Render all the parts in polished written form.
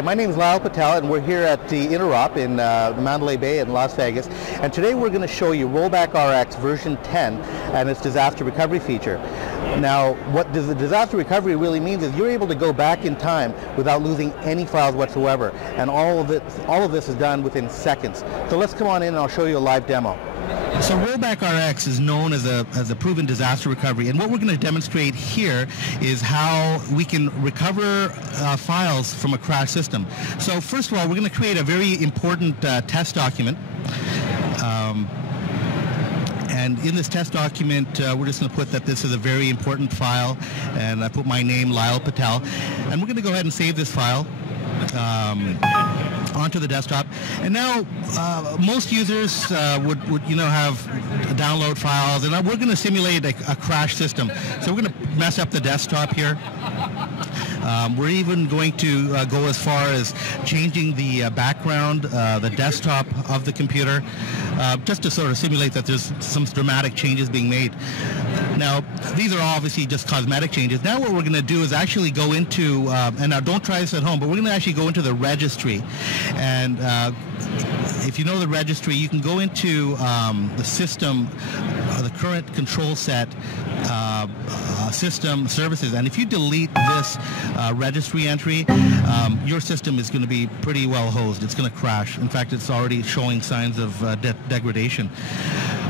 Hi, my name is Lyle Patel and we're here at the Interop in Mandalay Bay in Las Vegas, and today we're going to show you Rollback RX version 10 and its disaster recovery feature. Now, what the disaster recovery really means is you're able to go back in time without losing any files whatsoever, and all of this is done within seconds. So let's come on in and I'll show you a live demo. So Rollback RX is known as a proven disaster recovery, and what we're going to demonstrate here is how we can recover files from a crash system. So first of all, we're going to create a very important test document. And in this test document, we're just going to put that this is a very important file, and I put my name, Lyle Patel, and we're going to go ahead and save this file onto the desktop. And now most users would have download files, and we're going to simulate a crash system. So we're going to mess up the desktop here. We're even going to go as far as changing the background, the desktop of the computer, just to sort of simulate that there's some dramatic changes being made. Now, these are obviously just cosmetic changes. Now what we're going to do is actually go into, and now don't try this at home, but we're going to actually go into the registry. And if you know the registry, you can go into the system, the current control set, system services, and if you delete this registry entry, your system is going to be pretty well hosed. It's going to crash. In fact, it's already showing signs of degradation.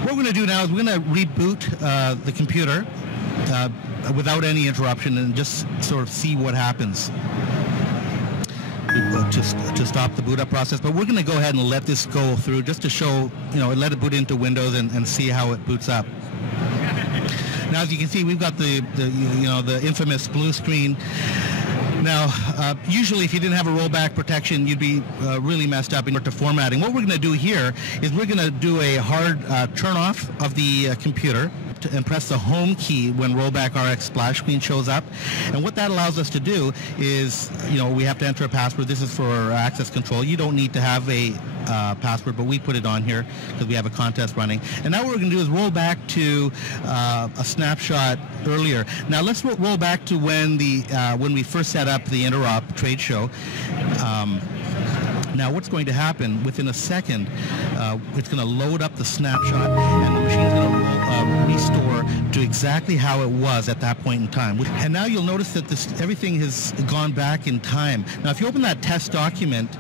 What we're going to do now is we're going to reboot the computer without any interruption and just sort of see what happens. To stop the boot up process, but we're going to go ahead and let this go through just to show, let it boot into Windows and see how it boots up. Now, as you can see, we've got the infamous blue screen. Now, usually if you didn't have a rollback protection, you'd be really messed up into formatting. What we're going to do here is we're going to do a hard turn off of the computer and press the home key when Rollback RX splash screen shows up. And what that allows us to do is, we have to enter a password. This is for access control. You don't need to have a password, but we put it on here because we have a contest running. And now what we're going to do is roll back to a snapshot earlier. Now let's roll back to when we first set up the Interop trade show. Now what's going to happen, within a second, it's going to load up the snapshot and the machine's going to restore to exactly how it was at that point in time. And now you'll notice that everything has gone back in time. Now if you open that test document,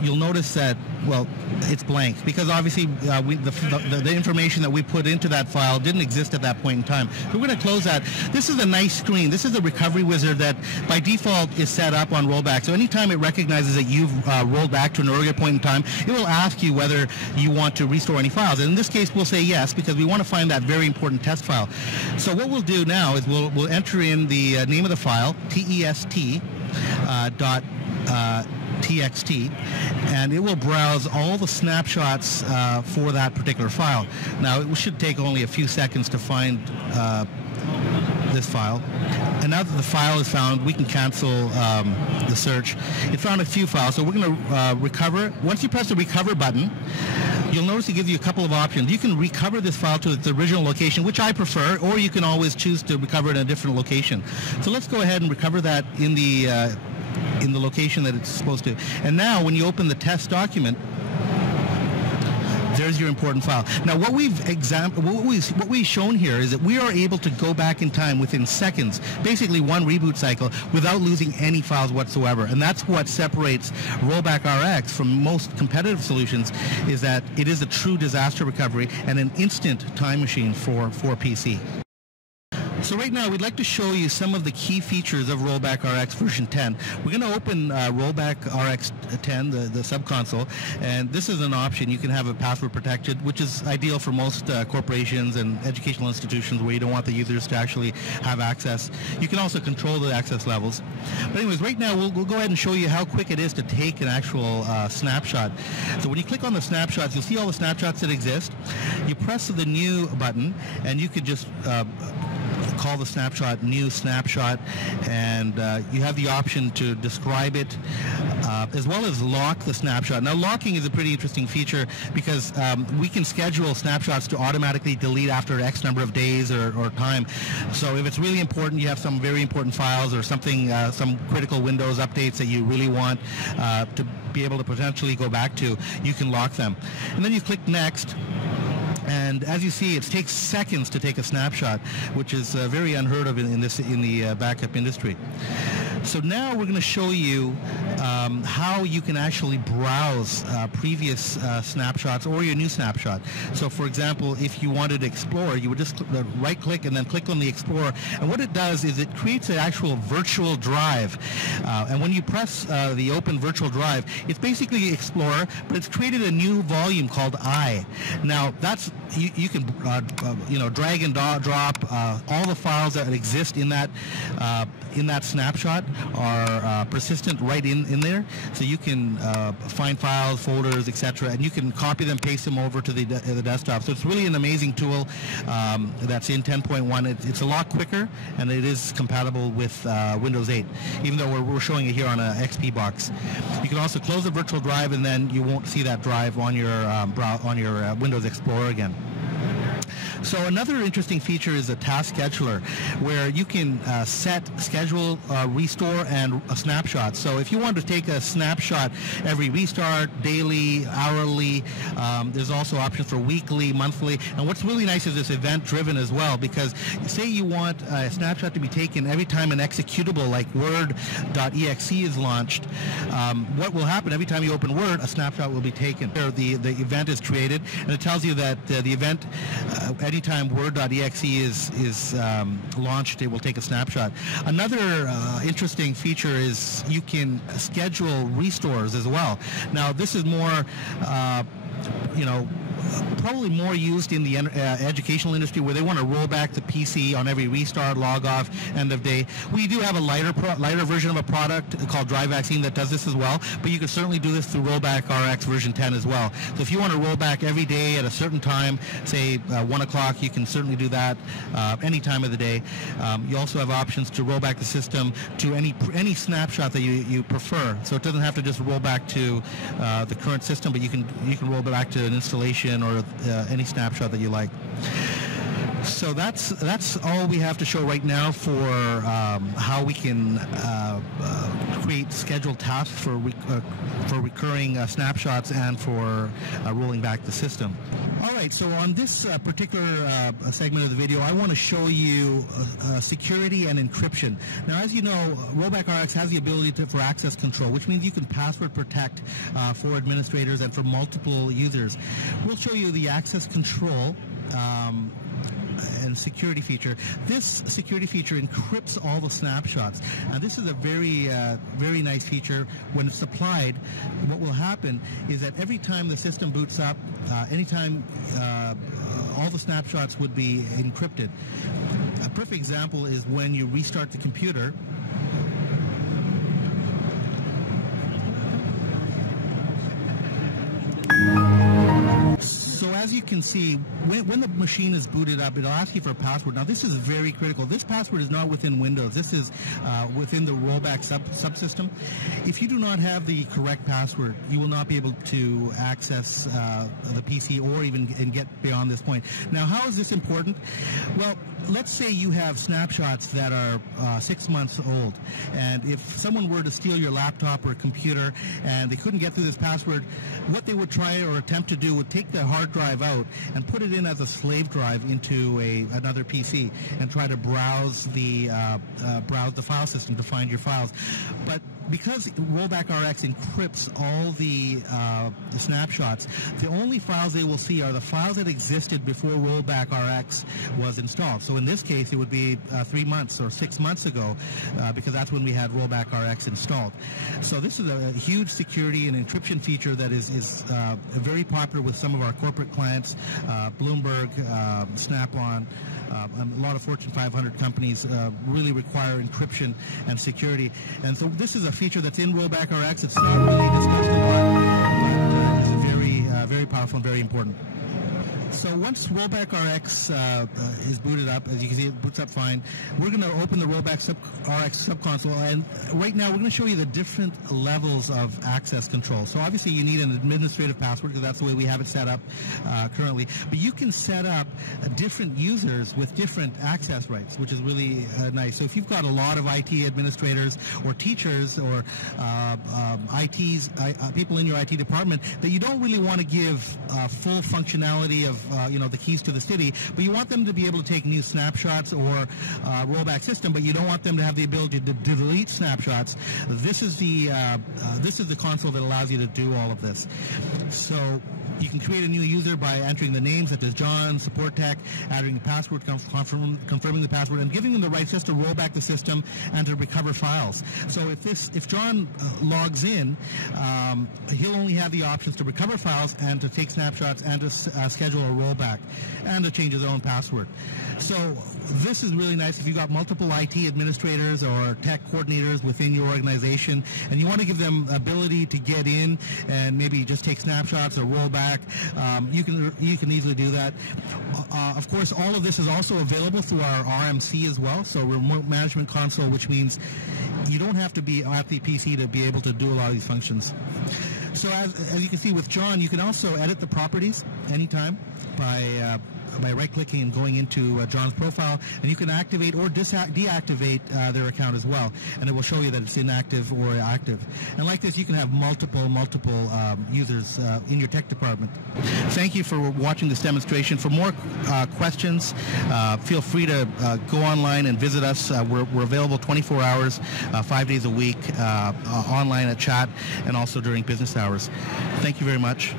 you'll notice that, well, it's blank, because obviously the information that we put into that file didn't exist at that point in time. So we're going to close that. This is a nice screen. This is a recovery wizard that by default is set up on rollback. So anytime it recognizes that you've rolled back to an earlier point in time, it will ask you whether you want to restore any files. And in this case, we'll say yes, because we want to find that very important test file. So what we'll do now is we'll enter in the name of the file, test.txt, and it will browse all the snapshots for that particular file. Now, it should take only a few seconds to find this file. And now that the file is found, we can cancel the search. It found a few files, so we're going to recover. Once you press the recover button, you'll notice it gives you a couple of options. You can recover this file to its original location, which I prefer, or you can always choose to recover it in a different location. So let's go ahead and recover that in the location that it's supposed to. And now when you open the test document, there's your important file. Now what we've shown here is that we are able to go back in time within seconds, basically one reboot cycle, without losing any files whatsoever. And that's what separates Rollback RX from most competitive solutions, is that it is a true disaster recovery and an instant time machine for PC. So right now, we'd like to show you some of the key features of Rollback RX version 10. We're going to open Rollback RX 10, the subconsole, and this is an option. You can have it password protected, which is ideal for most corporations and educational institutions where you don't want the users to actually have access. You can also control the access levels. But anyways, right now, we'll go ahead and show you how quick it is to take an actual snapshot. So when you click on the snapshots, you'll see all the snapshots that exist. You press the new button, and you could just call the snapshot new snapshot, and you have the option to describe it as well as lock the snapshot. Now, locking is a pretty interesting feature because we can schedule snapshots to automatically delete after X number of days or time. So if it's really important, you have some very important files or something, some critical Windows updates that you really want to be able to potentially go back to, you can lock them. And then you click Next. And as you see, it takes seconds to take a snapshot, which is very unheard of in the backup industry. So now we're going to show you how you can actually browse previous snapshots or your new snapshot. So for example, if you wanted to explore, you would just right click and then click on the Explorer. And what it does is it creates an actual virtual drive. And when you press the open virtual drive, it's basically Explorer, but it's created a new volume called I. Now that's you can drag and drop all the files that exist in that snapshot are persistent right in there, so you can find files, folders, etc., and you can copy them, paste them over to the desktop. So it's really an amazing tool that's in 10.1. It's a lot quicker, and it is compatible with Windows 8, even though we're showing it here on an XP box. You can also close the virtual drive, and then you won't see that drive on your Windows Explorer again. So another interesting feature is a task scheduler, where you can schedule, restore, and a snapshot. So if you want to take a snapshot every restart, daily, hourly, there's also options for weekly, monthly. And what's really nice is it's event-driven as well, because say you want a snapshot to be taken every time an executable like Word.exe is launched. What will happen every time you open Word, a snapshot will be taken. The event is created, and it tells you that the event, anytime Word.exe is launched, it will take a snapshot. Another interesting feature is you can schedule restores as well. Now, this is more, probably more used in the educational industry, where they want to roll back the PC on every restart, log off, end of day. We do have a lighter version of a product called Drive Vaccine that does this as well, but you can certainly do this through Rollback RX version 10 as well. So if you want to roll back every day at a certain time, say 1 o'clock, you can certainly do that any time of the day. You also have options to roll back the system to any snapshot that you prefer. So it doesn't have to just roll back to the current system, but you can roll back to an installation or any snapshot that you like. So that's all we have to show right now for how we can create scheduled tasks for recurring snapshots and for rolling back the system. All right, so on this particular segment of the video, I want to show you security and encryption. Now, as you know, Rollback RX has the ability for access control, which means you can password protect for administrators and for multiple users. We'll show you the access control and security feature. This security feature encrypts all the snapshots. This is a very nice feature. When it's applied, what will happen is that every time the system boots up, anytime all the snapshots would be encrypted. A perfect example is when you restart the computer. So as you can see, when the machine is booted up, it'll ask you for a password. Now, this is very critical. This password is not within Windows. This is within the rollback subsystem. If you do not have the correct password, you will not be able to access the PC or even get beyond this point. Now, how is this important? Well, let's say you have snapshots that are 6 months old, and if someone were to steal your laptop or computer and they couldn't get through this password, what they would try or attempt to do would take the hard drive out and put it in as a slave drive into another PC and try to browse the file system to find your files. But because Rollback RX encrypts all the snapshots, the only files they will see are the files that existed before Rollback RX was installed. So in this case, it would be 3 months or 6 months ago, because that's when we had Rollback RX installed. So this is a huge security and encryption feature that is very popular with some of our corporate clients, Bloomberg, Snap-on. A lot of Fortune 500 companies really require encryption and security. And so this is a feature that's in Rollback RX. It's not really discussed a lot, but it's very powerful and very important. So once Rollback RX is booted up, as you can see, it boots up fine. We're going to open the Rollback RX subconsole, and right now we're going to show you the different levels of access control. So obviously you need an administrative password because that's the way we have it set up currently. But you can set up different users with different access rights, which is really nice. So if you've got a lot of IT administrators or teachers or people in your IT department that you don't really want to give full functionality of the keys to the city, but you want them to be able to take new snapshots or rollback system, but you don't want them to have the ability to delete snapshots. This is the console that allows you to do all of this. So you can create a new user by entering the names such as John, support tech, adding the password, confirming the password, and giving them the rights just to roll back the system and to recover files. So if John logs in, he'll only have the options to recover files and to take snapshots and to schedule a rollback and to change his own password. So this is really nice if you've got multiple IT administrators or tech coordinators within your organization and you want to give them ability to get in and maybe just take snapshots or roll back. You can easily do that. Of course, all of this is also available through our RMC as well, so Remote Management Console, which means you don't have to be at the PC to be able to do a lot of these functions. So as you can see with John, you can also edit the properties anytime by right-clicking and going into John's profile, and you can activate or deactivate their account as well, and it will show you that it's inactive or active. And like this, you can have multiple users in your tech department. Thank you for watching this demonstration. For more questions, feel free to go online and visit us. We're available 24 hours, 5 days a week, online at chat, and also during business hours. Thank you very much.